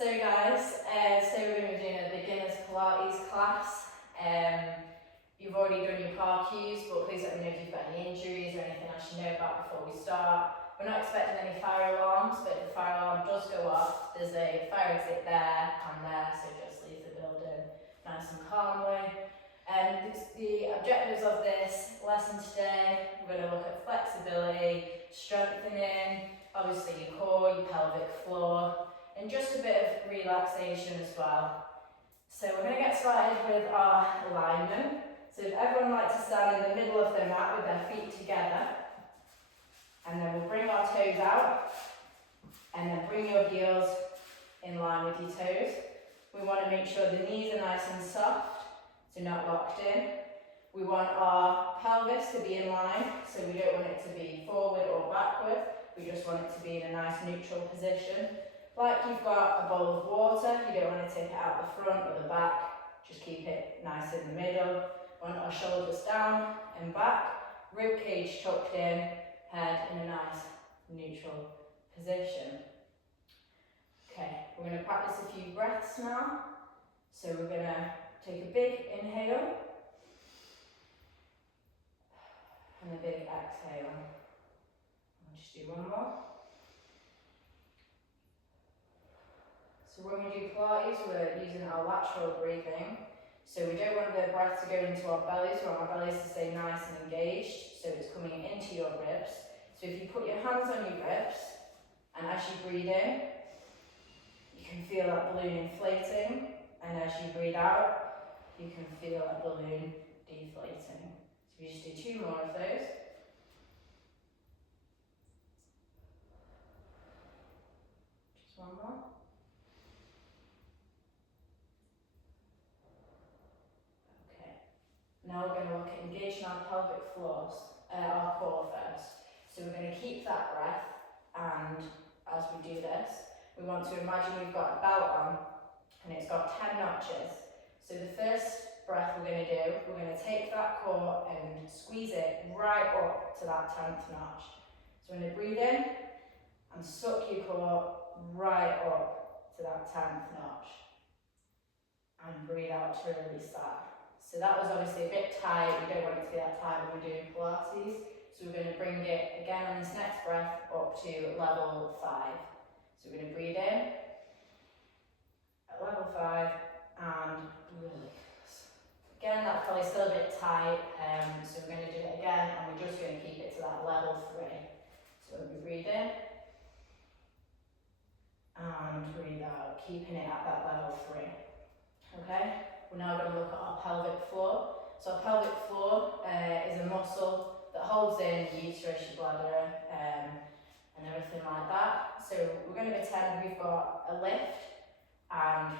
So guys, we're going to be doing a beginner's Pilates class. You've already done your car cues, but please let me know if you've got any injuries or anything I should know about before we start. We're not expecting any fire alarms, but if the fire alarm does go off, there's a fire exit there and there, so just leave the building nice and calmly. The objectives of this lesson today, we're going to look at flexibility, strengthening, obviously your core, your pelvic floor, and just a bit of relaxation as well. So we're going to get started with our alignment. So if everyone likes to stand in the middle of the mat with their feet together, and then we'll bring our toes out, and then bring your heels in line with your toes. We want to make sure the knees are nice and soft, so not locked in. We want our pelvis to be in line, so we don't want it to be forward or backward. We just want it to be in a nice neutral position. Like you've got a bowl of water, you don't want to tip it out the front or the back, just keep it nice in the middle. We want our shoulders down and back, rib cage tucked in, head in a nice neutral position. Okay, we're going to practice a few breaths now. So we're going to take a big inhale and a big exhale. I'll just do one more. So when we do Pilates, we're using our lateral breathing. So we don't want the breath to go into our bellies, we want our bellies to stay nice and engaged, so it's coming into your ribs. So if you put your hands on your ribs, and as you breathe in, you can feel that balloon inflating, and as you breathe out, you can feel that balloon deflating. So we just do 2 more of those. Just one more. Now we're going to look at engaging our pelvic floors, our core first. So we're going to keep that breath, and as we do this, we want to imagine we've got a belt on and it's got 10 notches. So the first breath we're going to do, we're going to take that core and squeeze it right up to that 10th notch. So we're going to breathe in and suck your core right up to that 10th notch. And breathe out to release that. So that was obviously a bit tight, we don't want it to be that tight when we're doing Pilates. So we're going to bring it again on this next breath up to level 5. So we're going to breathe in at level 5 and release. Again, that's probably still a bit tight, so we're going to do it again and we're just going to keep it to that level 3. So we breathe in and breathe out, keeping it at that level 3. Okay? We're now going to look at our pelvic floor. So our pelvic floor is a muscle that holds in your uterus, your bladder, and everything like that. So we're going to pretend we've got a lift, and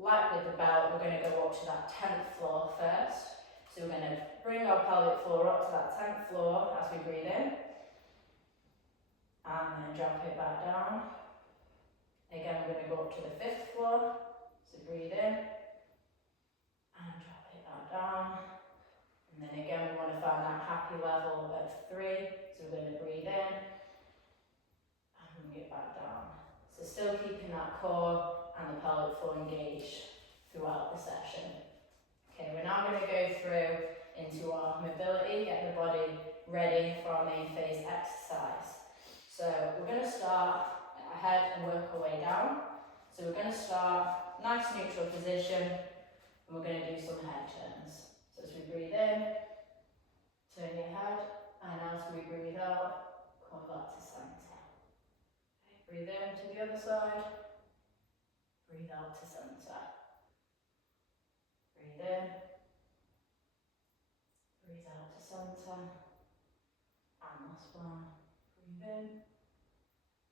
like with the belt, we're going to go up to that 10th floor first. So we're going to bring our pelvic floor up to that 10th floor as we breathe in, and then drop it back down. Again, we're going to go up to the 5th floor. So breathe in. And drop it back down. And then again, we want to find that happy level of 3. So we're going to breathe in and bring it back down. So still keeping that core and the pelvic floor engaged throughout the session. Okay, we're now going to go through into our mobility, get the body ready for our main phase exercise. So we're going to start ahead and work our way down. So we're going to start nice neutral position. And we're going to do some head turns. So as we breathe in, turn your head, and as we breathe out, come back to centre. Okay, breathe in to the other side, breathe out to centre. Breathe in, breathe out to centre, and last one. Breathe in,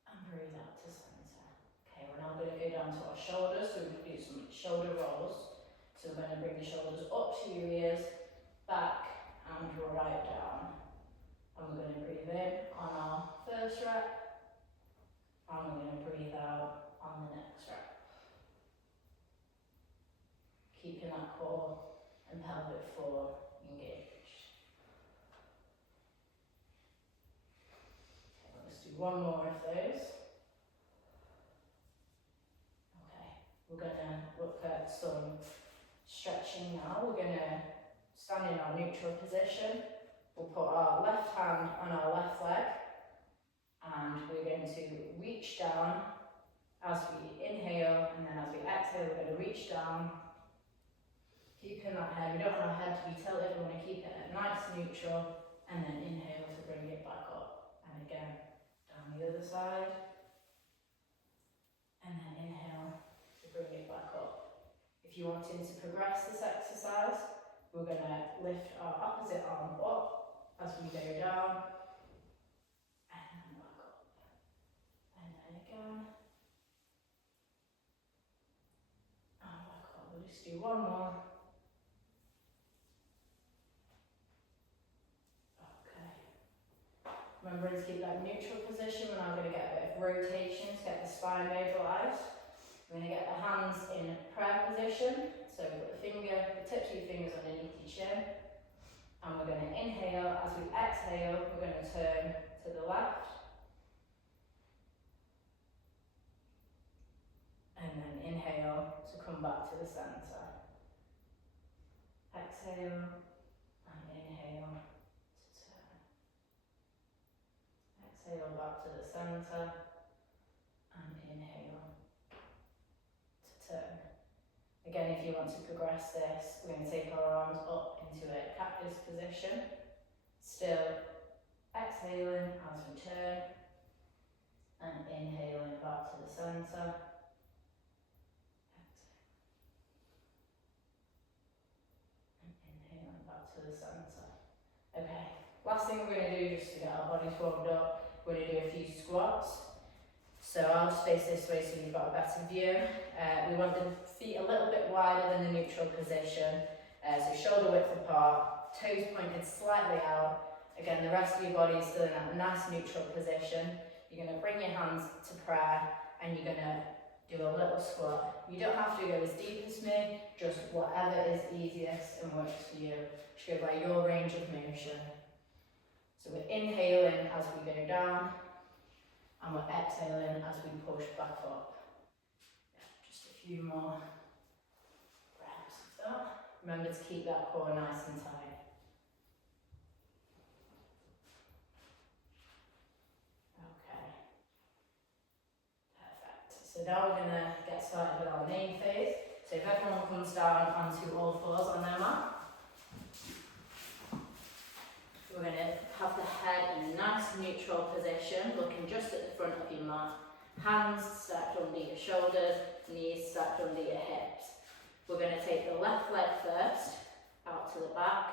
and breathe out to centre. Okay, we're now going to go down to our shoulders, so we're going to do some shoulder rolls. So we're going to bring the shoulders up to your ears, back and right down. And we're going to breathe in on our first rep, and we're going to breathe out on the next rep. Keeping that core and pelvic floor engaged. Okay, let's do one more of those. Okay, at some stretching now. We're going to stand in our neutral position. We'll put our left hand on our left leg and we're going to reach down as we inhale, and then as we exhale we're going to reach down, keeping that head. We don't want our head to be tilted, we want to keep it at nice neutral, and then inhale to bring it back up. And again, down the other side, and then inhale to bring it back up. If you're wanting to progress this exercise, we're going to lift our opposite arm up as we go down, and then back up, and then again, and back up. We'll just do one more. Okay. Remembering to keep that neutral position. We're now going to get a bit of rotation to get the spine mobilised. We're going to get the hands in prayer position. So put the tips of your fingers underneath your chin. And we're going to inhale. As we exhale, we're going to turn to the left. And then inhale to come back to the centre. Exhale and inhale to turn. Exhale back to the centre and inhale to turn. Again, if you want to progress this, we're going to take our arms up into a cactus position. Still exhaling as we turn and inhaling back to the centre. And inhaling back to the centre. Okay, last thing we're going to do just to get our bodies warmed up, we're going to do a few squats. So I'll just face this way so you've got a better view. We want the feet a little bit wider than the neutral position. So shoulder width apart, toes pointed slightly out. Again, the rest of your body is still in that nice neutral position. You're going to bring your hands to prayer and you're going to do a little squat. You don't have to go as deep as me, just whatever is easiest and works for you. Just go by your range of motion. So we're inhaling as we go down. And we're exhaling as we push back up. Just a few more breaths of that. Remember to keep that core nice and tight. Okay. Perfect. So now we're going to get started with our main phase. So if everyone comes down onto all fours on their mat, we're going to have the head in a nice neutral position, looking just at the front of your mat. Hands stacked under your shoulders, knees stacked under your hips. We're going to take the left leg first, out to the back.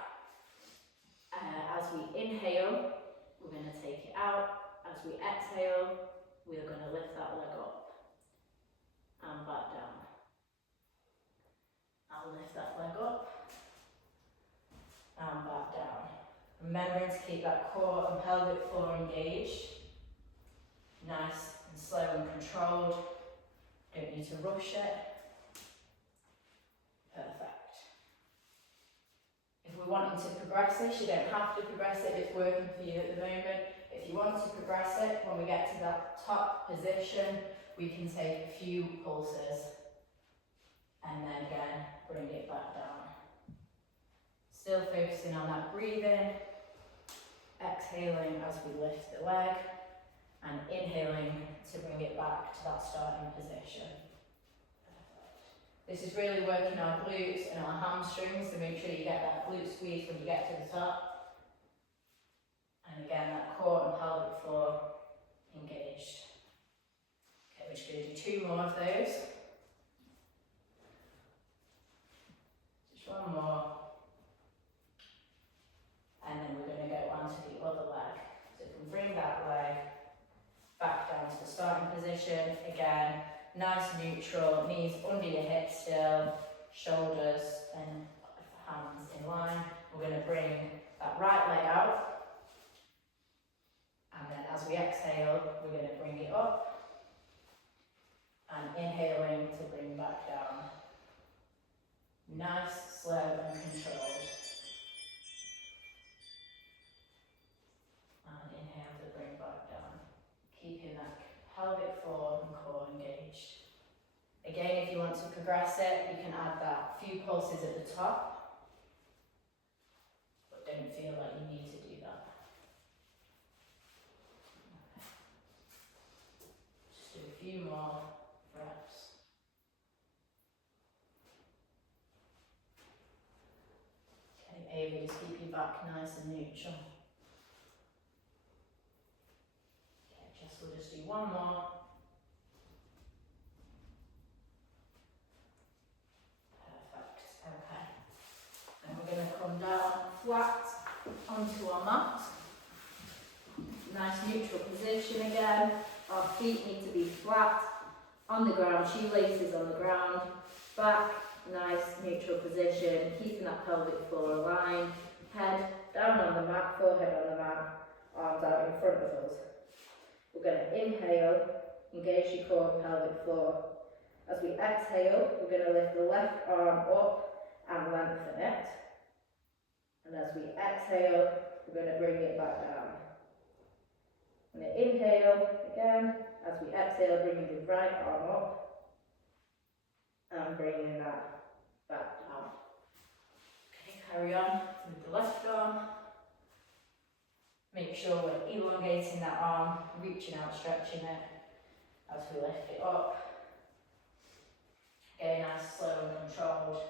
As we inhale, we're going to take it out. As we exhale, we're going to lift that leg up and back down. I'll lift that leg up and back down. Remembering to keep that core and pelvic floor engaged. Nice and slow and controlled. Don't need to rush it. Perfect. If we're wanting to progress this, you don't have to progress it if it's working for you at the moment. If you want to progress it, when we get to that top position, we can take a few pulses. And then again, bring it back down. Still focusing on that breathing. Exhaling as we lift the leg and inhaling to bring it back to that starting position. Perfect. This is really working our glutes and our hamstrings, so make sure you get that glute squeeze when you get to the top. And again, that core and pelvic floor engaged. Okay, we're just going to do 2 more of those. Just one more. And then we're going to go on to the other leg. So if we bring that leg back down to the starting position, again, nice neutral, knees under your hips still, shoulders and hands in line. We're going to bring that right leg out. And then as we exhale, we're going to bring it up. And inhaling to bring back down. Nice, slow and controlled. Keeping that pelvic floor and core engaged. Again, if if you want to progress it, you can add that few pulses at the top, but don't feel like you need to do that. Just do a few more reps. Okay, Ava, just keep your back nice and neutral. Okay, we'll just do one more. We're going to come down flat onto our mat. Nice neutral position again. Our feet need to be flat on the ground, shoelaces on the ground. Back, nice neutral position, keeping that pelvic floor aligned. Head down on the mat, forehead on the mat, arms out in front of us. We're going to inhale, engage your core and pelvic floor. As we exhale, we're going to lift the left arm up and lengthen it. And as we exhale, we're going to bring it back down. I'm going to inhale again. As we exhale, bringing the right arm up and bringing that back down. Okay, carry on with the left arm. Make sure we're elongating that arm, reaching out, stretching it as we lift it up. Again, nice, slow and controlled.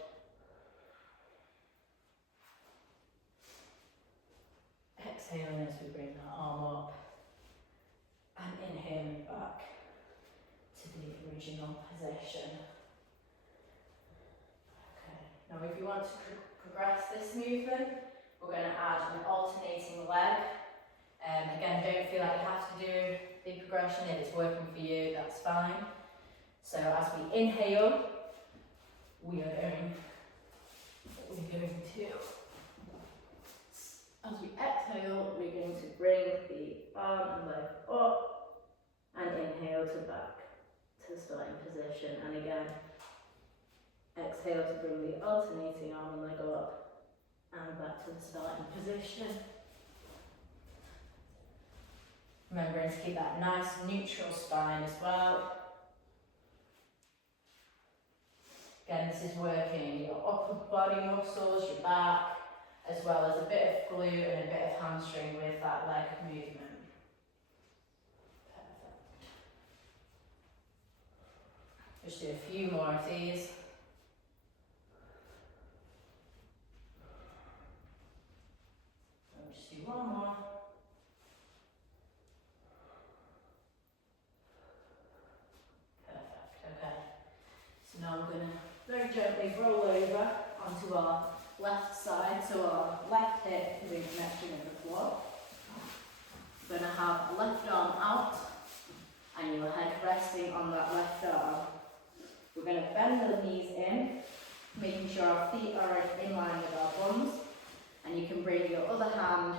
Exhaling as we bring that arm up and inhaling back to the original position. Okay, now if you want to progress this movement, we're going to add an alternating leg. Again, don't feel like you have to do the progression. If it's working for you, that's fine. So as we inhale, we are going to, as we exhale, we're going to bring the arm and leg up and inhale to back to starting position. And again, exhale to bring the alternating arm and leg up and back to the starting position. Remembering to keep that nice neutral spine as well. Again, this is working your upper body muscles, your back, as well as a bit of glute and a bit of hamstring with that leg movement. Perfect. Just do a few more of these. And just do one more. Perfect, okay. So now we're going to very gently roll over onto our left side, so our left hip is in connection with the floor. We're going to have a left arm out and your head resting on that left arm. We're going to bend the knees in, making sure our feet are in line with our bums, and you can bring your other hand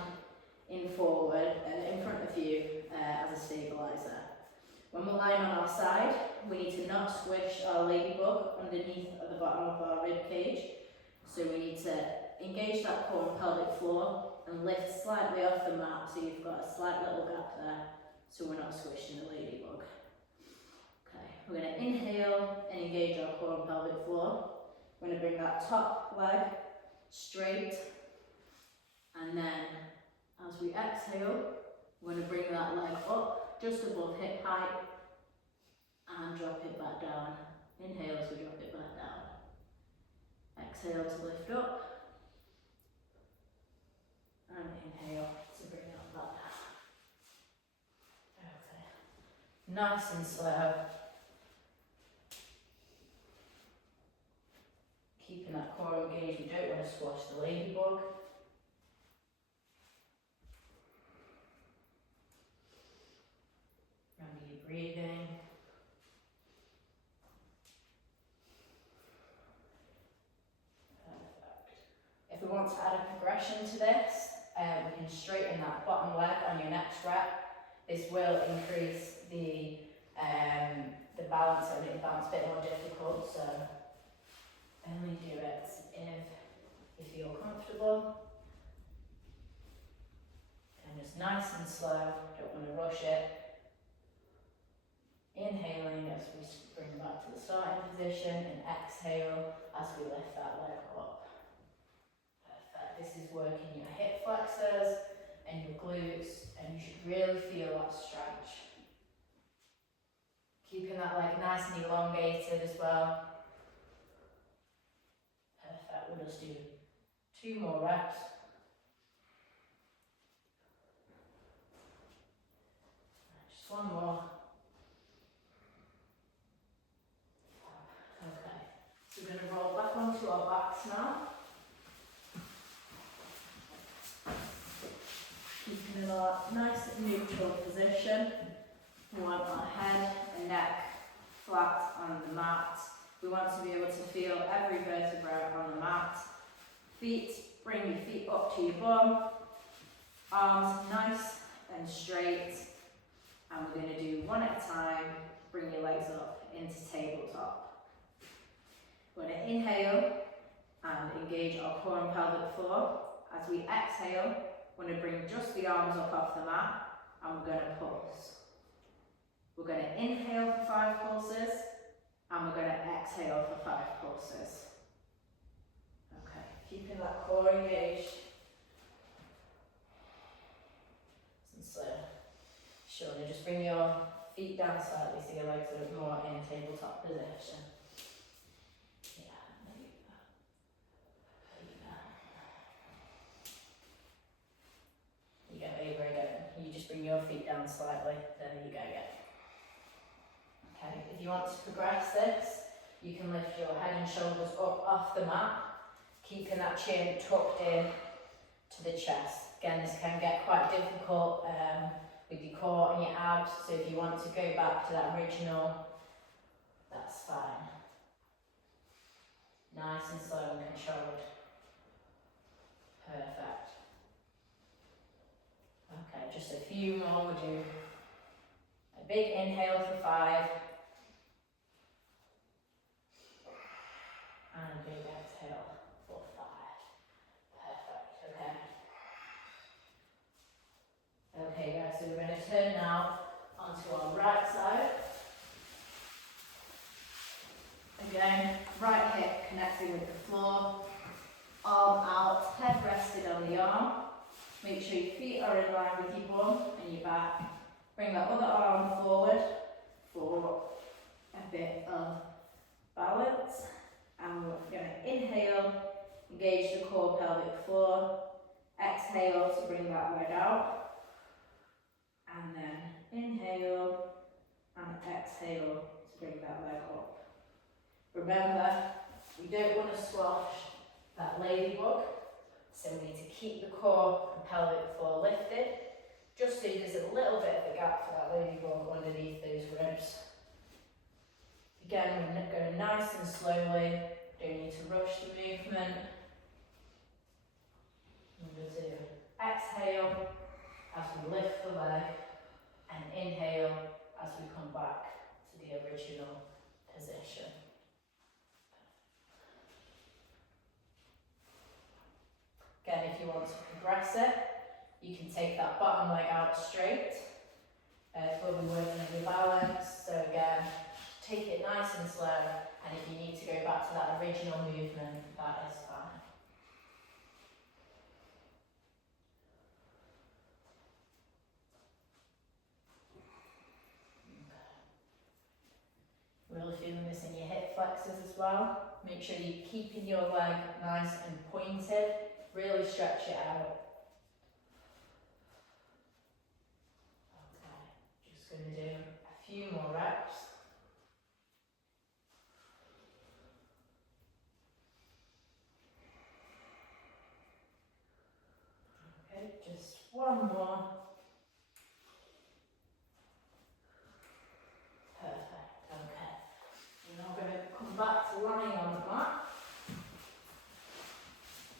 in forward and in front of you as a stabilizer. When we're lying on our side, we need to not squish our ladybug underneath at the bottom of our rib cage. So we need to engage that core and pelvic floor and lift slightly off the mat so you've got a slight little gap there so we're not squishing the ladybug. Okay, we're going to inhale and engage our core and pelvic floor. We're going to bring that top leg straight, and then as we exhale, we're going to bring that leg up just above hip height and drop it back down. Inhale as we drop it back down. Exhale to lift up, and inhale to bring it back down. Okay, nice and slow. Keeping that core engaged, we don't want to squash the ladybug. Remember your breathing. If we want to add a progression to this, we can straighten that bottom leg on your next rep. This will increase the balance and make the balance a bit more difficult, so only do it if you feel comfortable. And just nice and slow, don't want to rush it. Inhaling as we bring back to the starting position. position and exhale as we lift that leg up. Perfect. This is working your hip flexors and your glutes, and you should really feel that stretch. Keeping that leg nice and elongated as well. Perfect. We'll just do 2 more reps. Just 1 more. Okay. So we're going to roll back onto our backs now. Keeping in a nice neutral position. We want our head and neck flat on the mat. We want to be able to feel every vertebra on the mat. Feet, bring your feet up to your bum. Arms nice and straight. And we're going to do 1 at a time. Bring your legs up into tabletop. We're going to inhale and engage our core and pelvic floor. As we exhale, we're going to bring just the arms up off the mat and we're going to pulse. We're going to inhale for 5 pulses and we're going to exhale for 5 pulses. Okay, keeping that core engaged. And so, sure, just bring your feet down slightly so your legs are more in tabletop position. Over again. You just bring your feet down slightly, there you go again. Okay, if you want to progress this, you can lift your head and shoulders up off the mat, keeping that chin tucked in to the chest. Again, this can get quite difficult with your core and your abs, so if you want to go back to that original, that's fine. Nice and slow and controlled. Perfect. Okay, just a few more. We'll do a big inhale for 5. And a big exhale for 5. Perfect, okay. Okay guys, so we're going to turn now onto our right side. Again, right hip connecting with the floor. Arm out, head rested on the arm. Make sure your feet are in line with your bum and your back. Bring that other arm forward for a bit of balance. And we're going to inhale, engage the core pelvic floor. Exhale to bring that leg out. And then inhale and exhale to bring that leg up. Remember, we don't want to squash that ladybug. So we need to keep the core and pelvic floor lifted, just so there's a little bit of a gap for that ladybug underneath those ribs. Again, we're going nice and slowly, don't need to rush the movement. We're going to exhale as we lift the leg, and inhale as we come back to the original position. Again, if you want to progress it, you can take that bottom leg out straight. We'll be working on your balance. So again, take it nice and slow, and if you need to go back to that original movement, that is fine. Really feeling this in your hip flexors as well. Make sure you're keeping your leg nice and pointed. Really stretch it out. Okay, just going to do a few more reps. Okay, just 1 more. Perfect, okay. We're now going to come back to lying on the mat.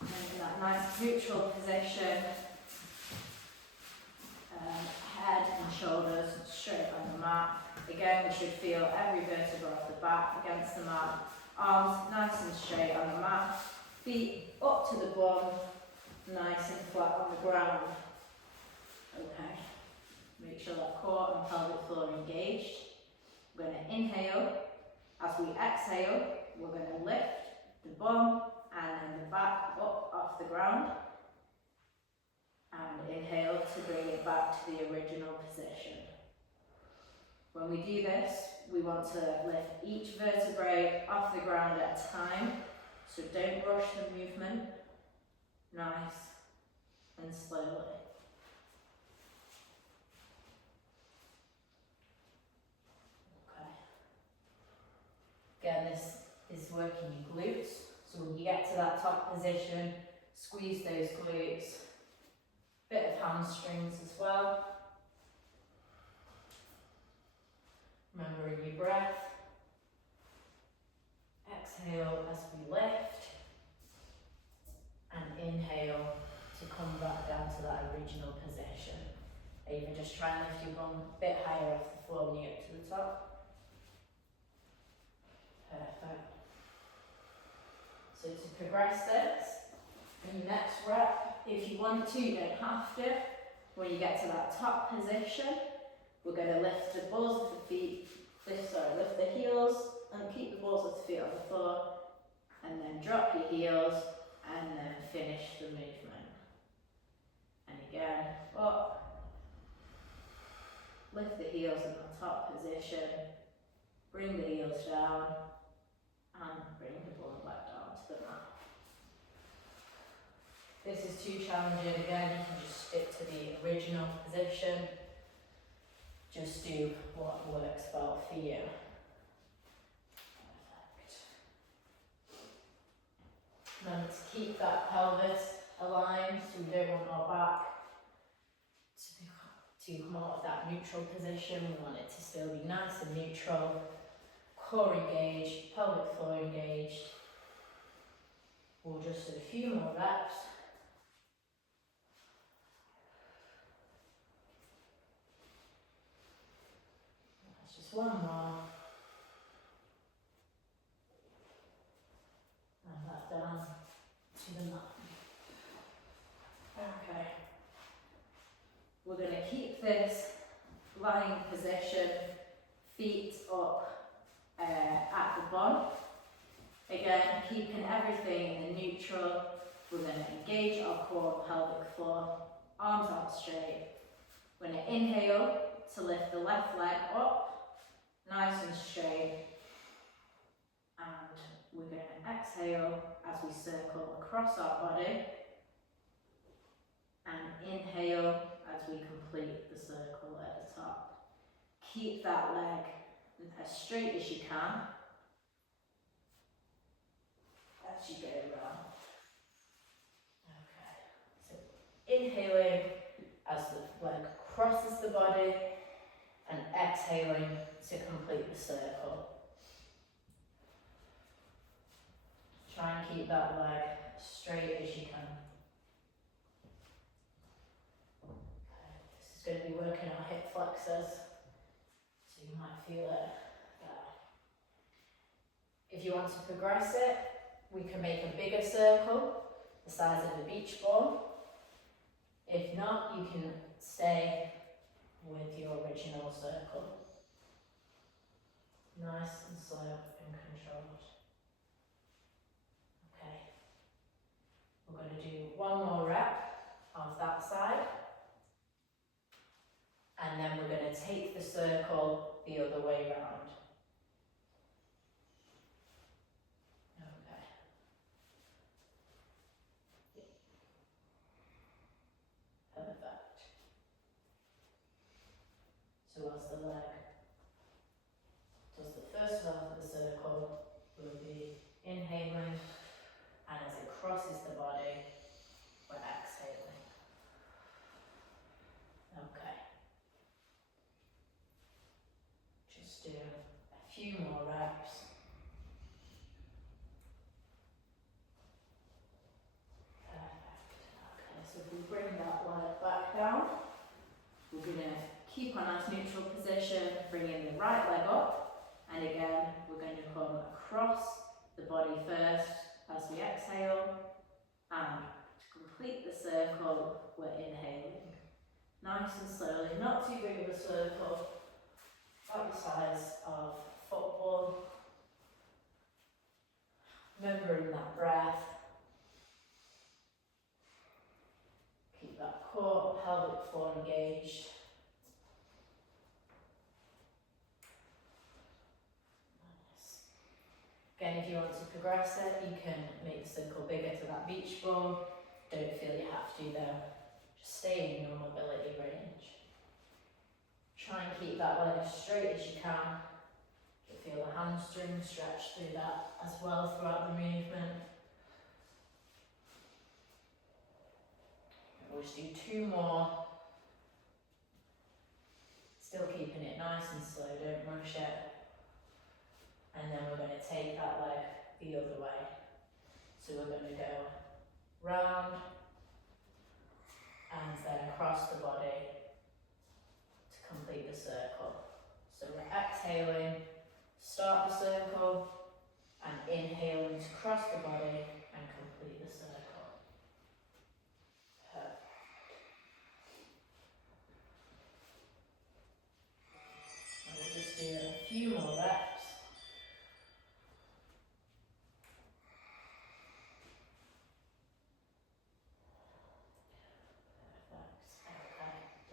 In that nice neutral position, head and shoulders straight on the mat. Again, we should feel every vertebra off the back against the mat. Arms nice and straight on the mat. Feet up to the bum, nice and flat on the ground. Okay, make sure that core and pelvic floor are engaged. We're going to inhale As we exhale, we're going to lift the bum and then the back up off the ground. And inhale to bring it back to the original position. When we do this, we want to lift each vertebrae off the ground at a time. So don't rush the movement. Nice and slowly. Okay. Again, this is working your glutes. So when you get to that top position, squeeze those glutes. Bit of hamstrings as well. Remembering your breath. Exhale as we lift. And inhale to come back down to that original position. Even just try and lift your bum a bit higher off the floor when you get to the top. Perfect. So to progress this, in your next rep, if you want to, you don't have to. When you get to that top position, we're going to lift the balls of the feet, lift the heels, and keep the balls of the feet on the floor, and then drop your heels, and then finish the movement. And again, up, lift the heels in the top position, bring the heels down, and bring the ball back down to the mat. This is too challenging, again, you can just stick to the original position. Just do what works well for you. Perfect. Remember to keep that pelvis aligned, so we don't want our back to come out of that neutral position. We want it to still be nice and neutral. Core engaged, pelvic floor engaged. We'll just do a few more reps. One more. And that down to the mat. Okay. We're going to keep this lying position, feet up at the bum. Again, keeping everything in the neutral. We're going to engage our core, pelvic floor, arms out straight. We're going to inhale to lift the left leg up. Nice and straight, and we're going to exhale as we circle across our body, and inhale as we complete the circle at the top. Keep that leg as straight as you can as you go around. Okay, so inhaling as the leg crosses the body, and exhaling to complete the circle. Try and keep that leg straight as you can. Okay. This is going to be working our hip flexors, so you might feel it there. If you want to progress it, we can make a bigger circle, the size of a beach ball. If not, you can stay with your original circle. Nice and slow and controlled. Okay. We're going to do one more rep of that side. And then we're going to take the circle the other way round. Okay. Perfect. So as the leg does the first half of the circle, we'll be inhaling, and as it crosses the body, we're exhaling. Okay. Just do a few more reps. Perfect. Okay, so if we bring that leg back down, we're going to keep on our neutral position, bringing the right leg up, and again, we're going to come across the body first as we exhale, and to complete the circle, we're inhaling. Nice and slowly, not too big of a circle, about the size of football. if you want to progress it, you can make the circle bigger to that beach ball. Don't feel you have to though. Just stay in your mobility range. Try and keep that leg as straight as you can. You feel the hamstring stretch through that as well throughout the movement. We'll just do 2 more. Still keeping it nice and slow, don't rush it. And then we're going to take that leg the other way. So we're going to go round and then across the body to complete the circle. So we're exhaling, start the circle, and inhaling to cross the body and complete the circle. Perfect. And we'll just do a few more reps.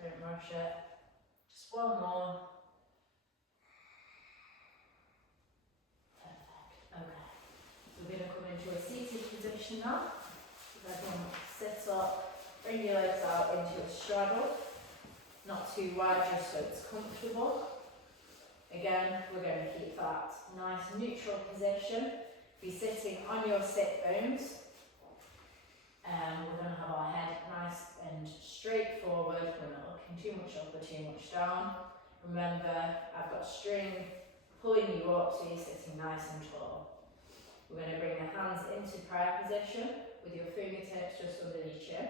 Don't rush it. Just 1 more. Perfect. Okay. We're going to come into a seated position now. Everyone sit up, bring your legs out into a straddle. Not too wide, just so it's comfortable. Again, we're going to keep that nice neutral position. Be sitting on your sit bones. We're going to have our head nice and straight forward. We're not looking too much up or too much down. Remember, I've got string pulling you up so you're sitting nice and tall. We're going to bring the hands into prayer position with your fingertips just under your chin.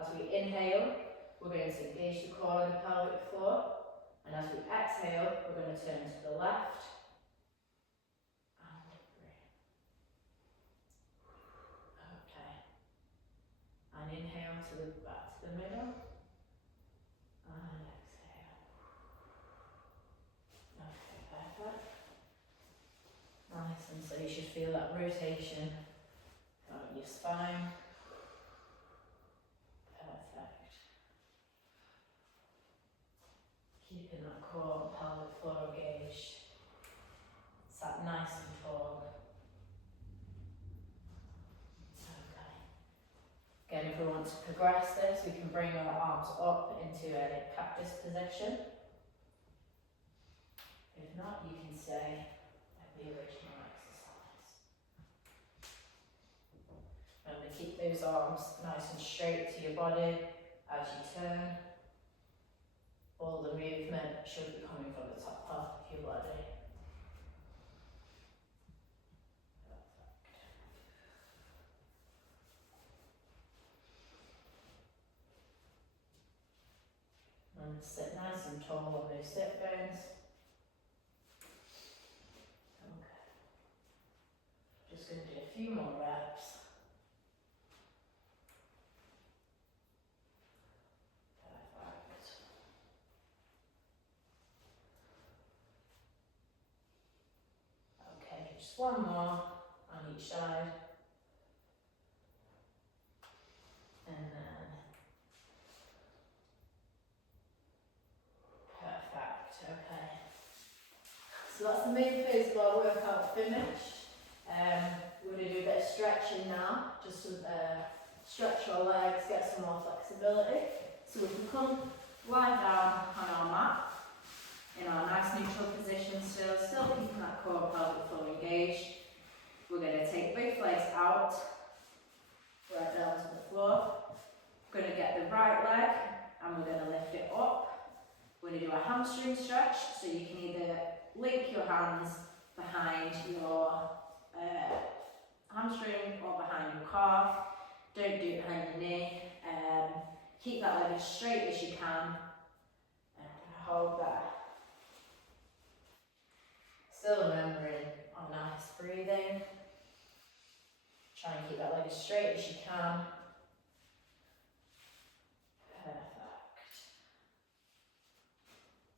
As we inhale, we're going to engage the core and the pelvic floor. And as we exhale, we're going to turn to the left. And inhale to the back to the middle, and exhale. Okay, perfect. Nice, and so you should feel that rotation of your spine. Perfect. Keeping that core and pelvic floor engaged. Sat nice and tall. Again, if we want to progress this, we can bring our arms up into a cactus position. If not, you can stay at the original exercise. Remember, keep those arms nice and straight to your body as you turn. All the movement should be coming from the top half of your body. And sit nice and tall on those sit bones. Okay. Just going to do a few more reps. Perfect. Okay, just 1 more on each side. And then perfect, okay. So that's the main phase of our workout finished. We're going to do a bit of stretching now, just to stretch our legs, get some more flexibility. So we can come lie down on our mat in our nice neutral position still keeping that core pelvic floor engaged. We're going to take both legs out, right down to the floor. We're going to get the right leg and we're going to lift it up. We're going to do a hamstring stretch, so you can either link your hands behind your hamstring or behind your calf. Don't do it behind your knee. Keep that leg as straight as you can and hold there. Still remembering our nice breathing. Try and keep that leg as straight as you can.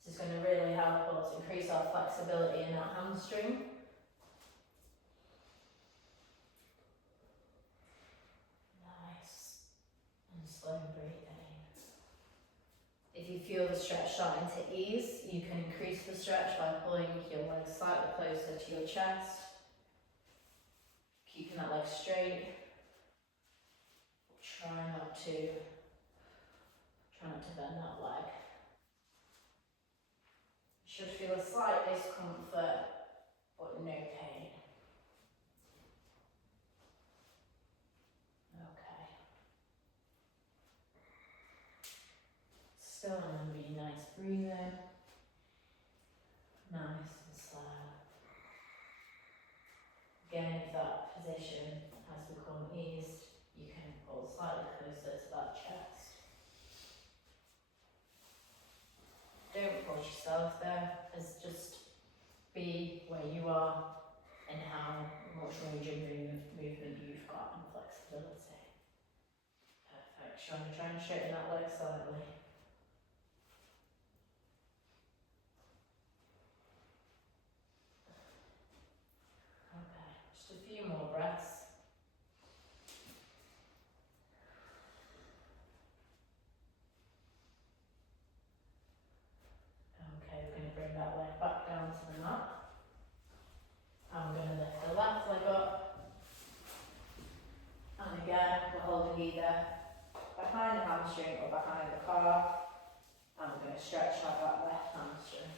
This is going to really help us increase our flexibility in our hamstring. Nice and slow breathing. If you feel the stretch starting to ease, you can increase the stretch by pulling your legs slightly closer to your chest. Keeping that leg straight. Try not to bend that leg. You should feel a slight discomfort, but no pain. Okay. Still remember your nice breathing. Nice and slow. Again, if that position has become eased, you can pull slightly closer to that chest. Don't push yourself there, as just be where you are and how much range of movement you've got and flexibility. Perfect. Try and straighten that leg slightly. Okay, just a few more breaths. Okay, we're going to bring that leg back down to the mat. I'm going to lift the left leg up. And again, we're holding either behind the hamstring or behind the calf. And we're going to stretch out that left hamstring.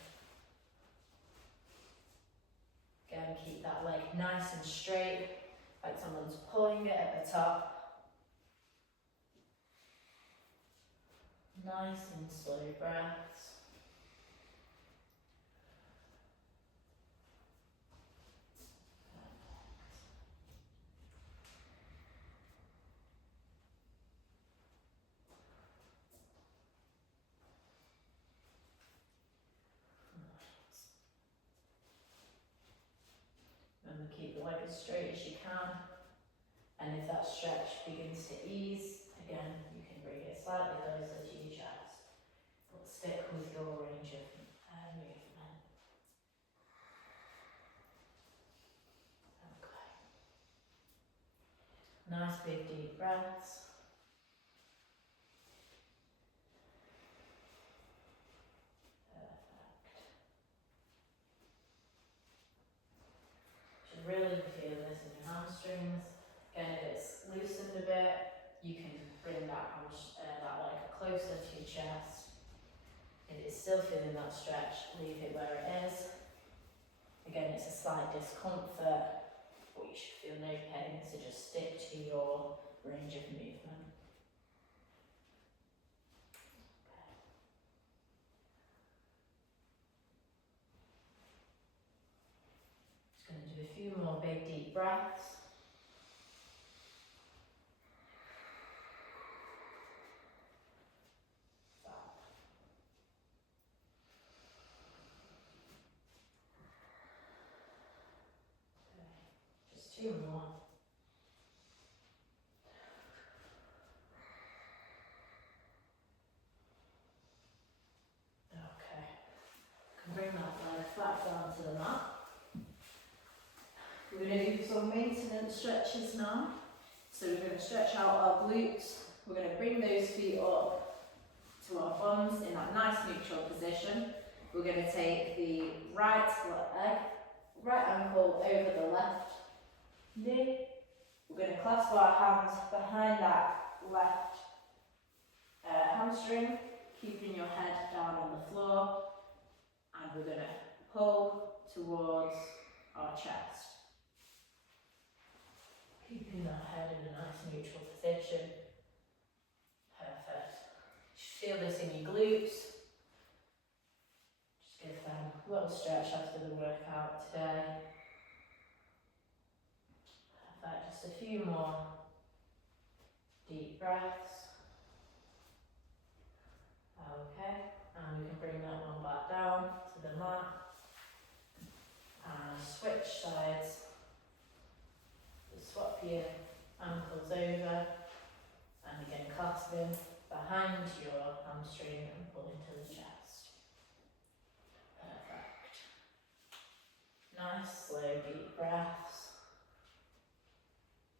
Again, keep that leg nice and straight, like someone's pulling it at the top. Nice and slow breaths. Remember, keep the leg as straight as you can. And if that stretch begins to ease, again, you can bring it slightly closer to your chest. But stick with your range of movement. Okay. Nice big deep breaths. Really feel this in your hamstrings. Again, if it's loosened a bit, you can bring that leg closer to your chest. If it's still feeling that stretch, leave it where it is. Again, it's a slight discomfort, but you should feel no pain, so just stick to your range of movement. Going to do a few more big deep breaths. Okay. Just two more. Okay. Can bring that leg flat down to the mat. We're going to do some maintenance stretches now. So we're going to stretch out our glutes. We're going to bring those feet up to our bums in that nice neutral position. We're going to take the right ankle over the left knee. We're going to clasp our hands behind that left hamstring, keeping your head down on the floor. And we're going to pull towards our chest. Keeping that head in a nice neutral position. Perfect. Just feel this in your glutes. Just give them a little stretch after the workout today. Perfect. Just a few more deep breaths. Okay. And we can bring that one back down to the mat. And switch sides. Swap your ankles over, and again clasping behind your hamstring and pulling to the chest. Perfect. Nice, slow, deep breaths.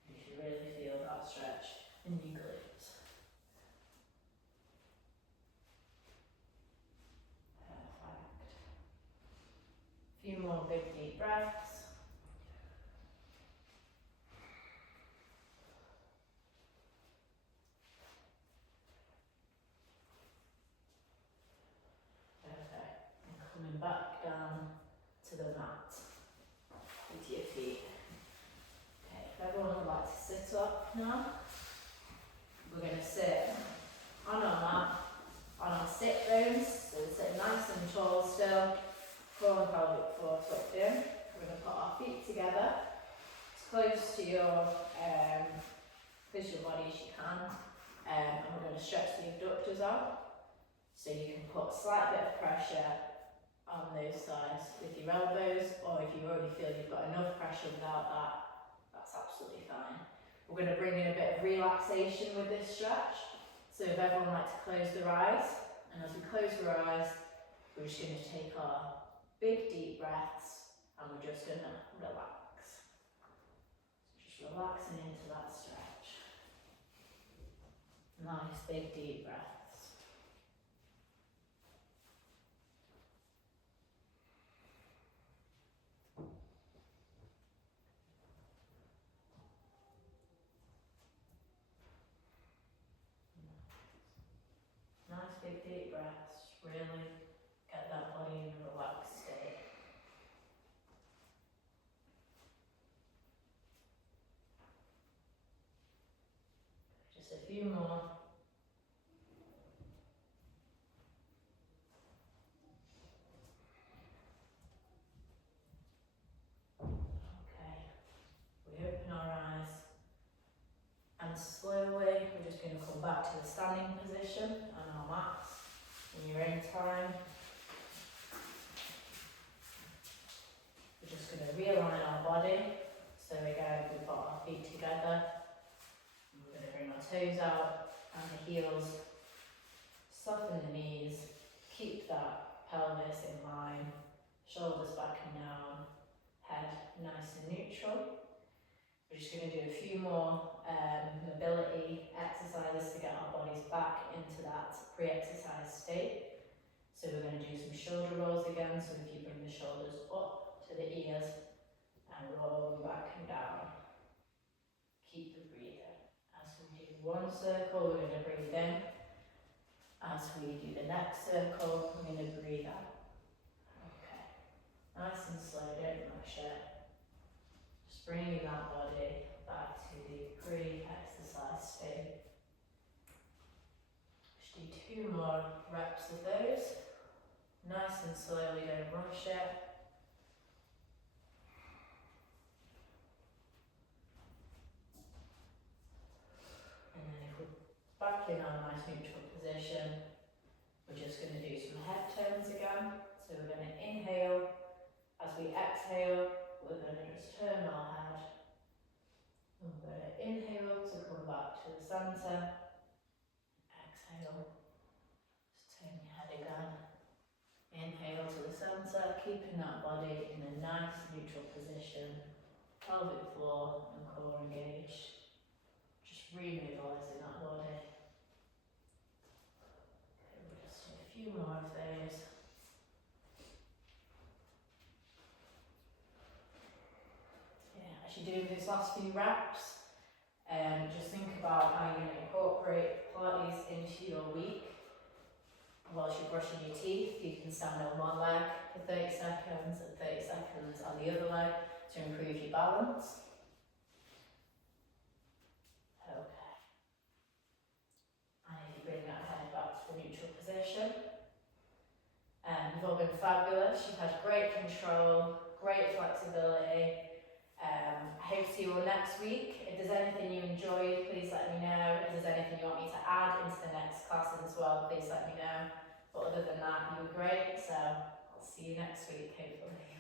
You should really feel that stretch in your glutes. Perfect. A few more big deep breaths. this up now. We're going to sit on our mat, on our sit bones, so we're sitting nice and tall still, core and pelvic floor tucked in. We're going to put our feet together, as close to your body as you can, and we're going to stretch the abductors out, so you can put a slight bit of pressure on those sides with your elbows, or if you already feel you've got enough pressure without that, that's absolutely fine. We're going to bring in a bit of relaxation with this stretch, so if everyone likes to close their eyes, and as we close our eyes, we're just going to take our big deep breaths and we're just going to relax. Just relaxing into that stretch. Nice big deep breaths. Nice big deep breaths, really get that body in a relaxed state. Just a few more. Okay, we open our eyes and slowly we're just going to come back to the standing position on our mats in your own time. We're just going to realign our body. So again, we've got our feet together. We're going to bring our toes out and the heels. Soften the knees. Keep that pelvis in line. Shoulders back and down. Head nice and neutral. We're just going to do a few more mobility exercises to get our bodies back into that pre-exercise state. So we're going to do some shoulder rolls again. So if you bring the shoulders up to the ears and roll them back and down. Keep the breathing. As we do one circle, we're going to breathe in. As we do the next circle, we're going to breathe out. Okay. Nice and slow, don't rush it. Just bringing that body back to the pre-exercise state. Just do 2 more reps of those. Nice and slowly, don't rush it. And then if we're back in our nice neutral position, we're just going to do some head turns again. So we're going to inhale. As we exhale, we're going to just turn our head. And we're going to inhale to come back to the centre. Exhale. Just turn your head again. Inhale to the centre, keeping that body in a nice neutral position. Pelvic floor and core engaged. Just remobilising that body. Okay, we'll just do a few more of those. As you're doing these last few reps, just think about how you're going to incorporate Pilates into your week. Whilst you're brushing your teeth, you can stand on one leg for 30 seconds and 30 seconds on the other leg to improve your balance. Okay. And if you bring that head back to the neutral position. You've all been fabulous. You've had great control, great flexibility. I hope to see you all next week. If there's anything you enjoyed, please let me know. If there's anything you want me to add into the next classes as well, please let me know. But other than that, you were great, so I'll see you next week, hopefully.